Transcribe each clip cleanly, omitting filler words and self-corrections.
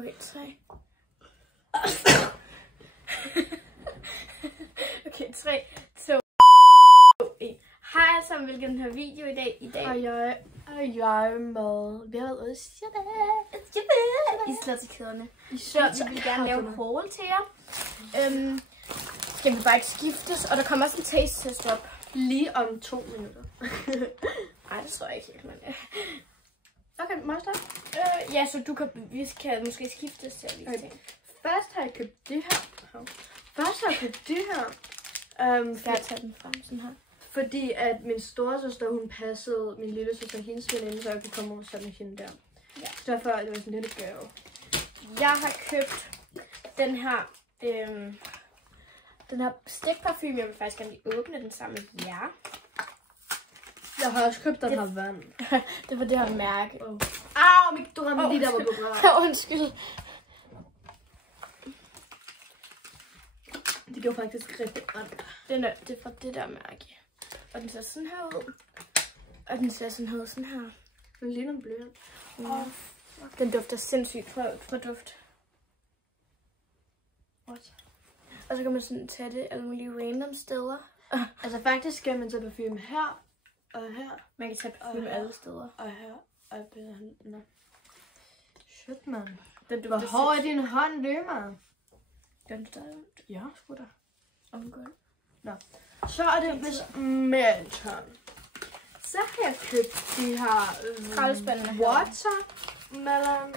Okay, 3. Okay, 3, 2, 1. Hej alle sammen, hvilken den her video i dag. Og jeg med. Vi har været ude I slår til kæderne. Så vi vil gerne lave en haul til jer. Skal vi bare ikke skiftes? Og der kommer også en taste test op. lige om 2 minutter. Nej, det tror jeg ikke helt, men... Okay, må jeg starte? Ja, så vi kan måske skiftes til at vise ting. Først har jeg købt det her. Skal jeg tage den frem sådan her? Fordi at min storesøster, hun passede min lille søster og hendes veninde, så jeg kunne komme og sætte med hende der. Ja. Derfor det var sådan lidt gave. Jeg har købt den her stikparfume. Jeg vil faktisk gerne lige åbne den sammen med jer. Jeg har også købt den her vand. Det var det her mærke. Du ramte lige der, hvor du rører. Undskyld. Det gjorde faktisk rigtig ondt. Det er fra det der mærke. Og den ser sådan her ud. Og den ser sådan her. Den ligner en blyant. Den dufter sindssygt for duft. What? Og så kan man sådan tage det alle mulige random steder. Altså faktisk skal man tage parfume her og her. Man kan tage parfume alle steder. Og her. Og no. Shit, man. Den Hvor hård er din hånd, Lømer? Den stadig ondt. Ja, sgu da. Nå. Så er det vist Melton. Så har jeg købt de her watermelon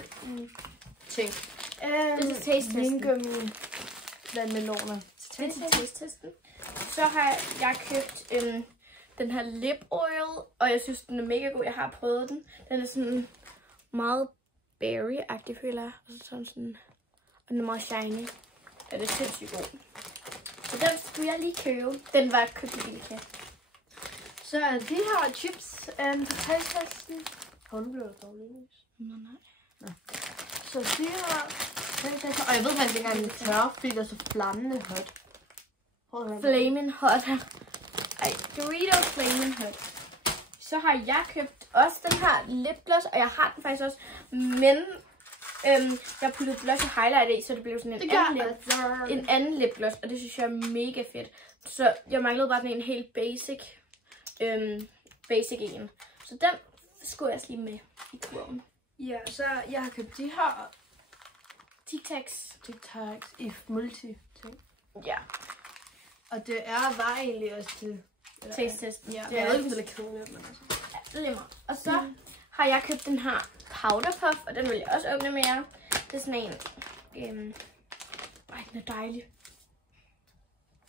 ting. Det er taste-testen. Vingummi vandmeloner. Det er taste-testen. Så har jeg købt den her lip oil, og jeg synes, den er mega god. Jeg har prøvet den. Den er sådan meget berry-agtig, føler jeg. Og og den er meget shiny. Ja, det er sindssygt god. Så den skulle jeg lige købe. Den var købt i Bilka. Så er de her chips til taste-testen. Nu bliver det dårligt. Nej. Så de her taste-testen. Og jeg ved faktisk ikke engang, den tør, fordi det er så flammende hot. Flamin' hot. Ej, Doritos Flamin' hot. Så har jeg købt også den her lipgloss, og jeg har den faktisk også. Men jeg puttede blush og highlight i, så det blev sådan en anden lipgloss, og det synes jeg er mega fedt. Så jeg manglede bare en helt basic en. Så den skulle jeg også lige med i kurven. Ja, så jeg har købt de her Tic Tacs i multi-ting. Ja. Og det var egentlig også til taste-testen. Ja, jeg ved ikke, om det er kedeligt, men altså. Ja, lemmer. Og så har jeg købt den her powder puff, og den vil jeg også åbne med jer. Det er sådan en... den er dejlig.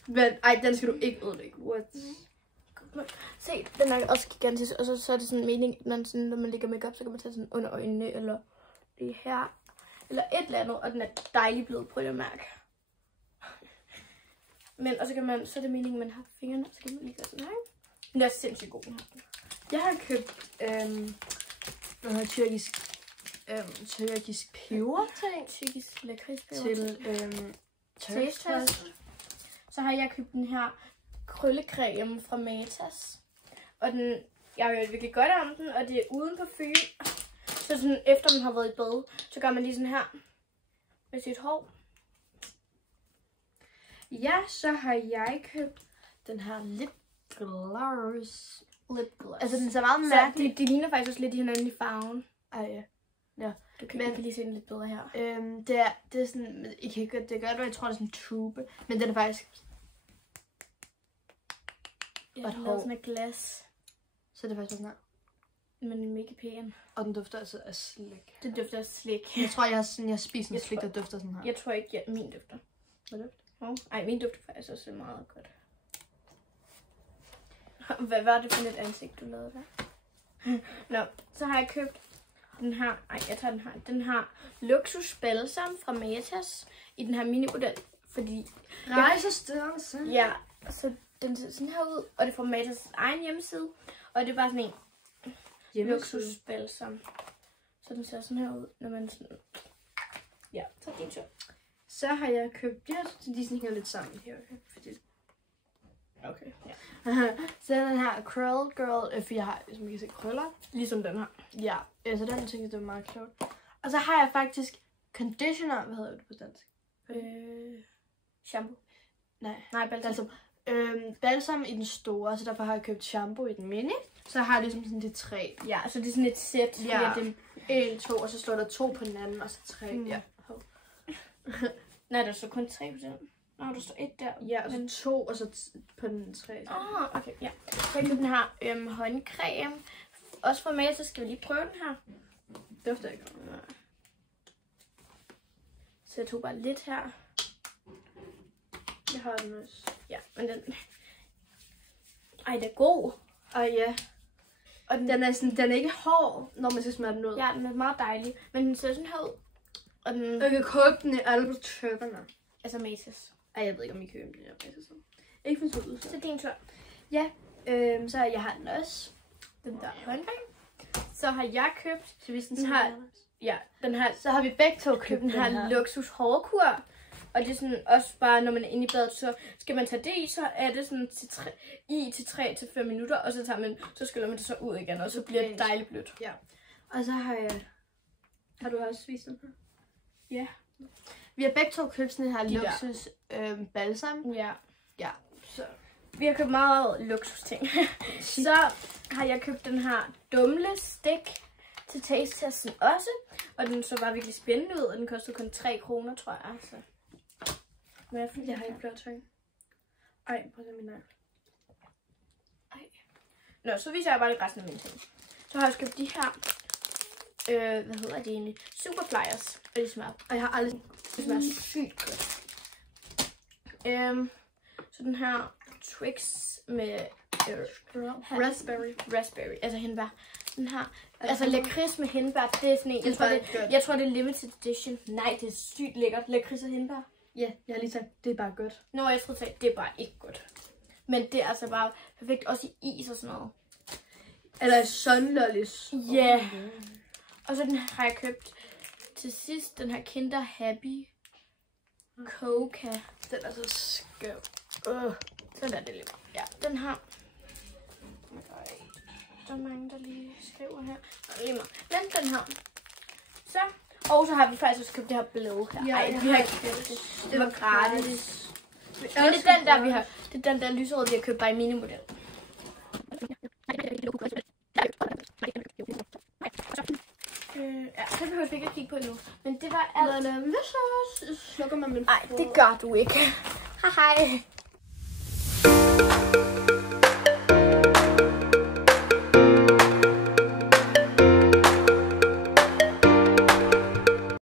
Men, den skal du ikke ødelægge. What? Se, den er også gigantisk, og så er det sådan en mening, når man lægger makeup, så kan man tage sådan under øjnene, eller lige her, eller et eller andet, og den er dejlig blød på det mærke. Men, og så er det meningen, man har fingrene, så kan man lige gøre sådan her. Den er sindssygt god. Jeg har købt tyrkisk peber ting. Tyrkisk lakridspeber til taste. Så har jeg købt den her krøllecreme fra Matas. Og jeg har hørt virkelig godt om den, og det er uden parfume. Så sådan, efter man har været i bad, så gør man lige sådan her med sit hår. Ja, så har jeg købt den her lip gloss. Altså den ser meget mærkelig. De ligner faktisk også lidt i hinanden i farven. Ja. Du kan lige se den lidt bedre her. Det er sådan, det gør det, jeg tror det er sådan en tube, men den er faktisk den er sådan en glas. Så det er faktisk sådan her. Men mega pæn. Og den dufter altså af slik. Den dufter af slik. Jeg tror, jeg har spist en slik, der dufter sådan her. Jeg tror ikke, min dufter. Hvad dufter? Ej, min dufter faktisk også meget godt. Hvad var det for et ansigt, du lavede der? Nå, så har jeg købt den her, jeg tager den her. Den her Luxus Balsam fra Matas i den her minimodel, fordi... Rejsestørrelse. Ja, så den ser sådan her ud, og det er fra Matas egen hjemmeside, og det er bare sådan en Luxus Balsam. Så den ser sådan her ud, når man sådan... Ja, så din tur. Så har jeg købt, de snikker lidt sammen her, fordi... Okay, ja. Så den her Curl Girl, for jeg har, som I kan se, krøller. Ligesom den her. Ja, så den tænker jeg, det var meget klogt. Og så har jeg faktisk conditioner, hvad hedder det på dansk? Shampoo. Nej, balsam. Balsam i den store, så derfor har jeg købt shampoo i den mini. Så har jeg ligesom sådan de 3. Ja, så det er sådan et sæt. Ja, 1, 2, og så står der 2 på den anden, og så 3. Ja. Nej, der står kun 3 på den. Nå, der står 1 der. Ja, og så 2, og så på den 3. Okay, ja. Så jeg købte den her håndcreme. Også for mig, så skal vi lige prøve den her. Dufter ikke. Så jeg tog bare lidt her. Jeg har den også. Ja, men den... Ej, den er god. Og ja. Og den er ikke hård, når man skal smøre den ud. Ja, den er meget dejlig. Men den ser sådan her ud. Og den... Jeg kan købe den i alle butikkerne. Altså Macy's. Ej, jeg ved ikke, om I køber den i Macy's. Ikke for så ud. Så din tur. Ja, så jeg har den også. Den der håndcreme. Så har jeg købt... Så hvis den har... Ja, den her... Så har vi begge to købt den her luksus hårkur. Og det er sådan også bare, når man er inde i badet, så skal man tage det i, så er det sådan til 3 til 5 minutter, og så skyller man det så ud igen, og så bliver det dejligt blødt. Ja. Og så har jeg... Har du også vist den her? Ja. Vi har begge to købt sådan her luksus balsam. Ja. Ja. Så. Vi har købt meget luksus ting. Så har jeg købt den her dumlestik til taste-testen også. Og den så bare virkelig spændende ud, og den kostede kun 3 kroner, tror jeg. Så. Jeg har ikke flere ting. Ej, prøv at se min negl. Ej. Nå, så viser jeg bare lidt resten af mine ting. Så har jeg købt de her, hvad hedder det egentlig? Superflyers. Og de smager. Og jeg har aldrig... Det smager sygt godt. Så den her Twix med raspberry, altså hindbær. Den her, altså lakrids med hindbær, det er sådan en, jeg tror det er limited edition. Nej, det er sygt lækkert, lakrids og hindbær. Ja, jeg har lige sagt, det er bare godt. Nå, jeg troede, det er bare ikke godt. Men det er altså bare perfekt, også i is og sådan noget. Eller sunlollies. Ja. Yeah. Og så den har jeg købt til sidst, den her Kinder Happy Coca. Den er så skøv. Sådan er det lige. Ja, den her. Der er mange, der lige skriver her. Lige meget. Men den her. Så. Og så har vi faktisk også købt det her blå her. Ja, ej, vi har ikke købt det. Det var gratis. Men det er den der, vi har. Det er den der lyserøde, vi har købt bare i minimodel. Ja, så behøver vi ikke at kigge på nu. Men det var alt. Så slukker man min. Nej, det gør du ikke. Hej hej.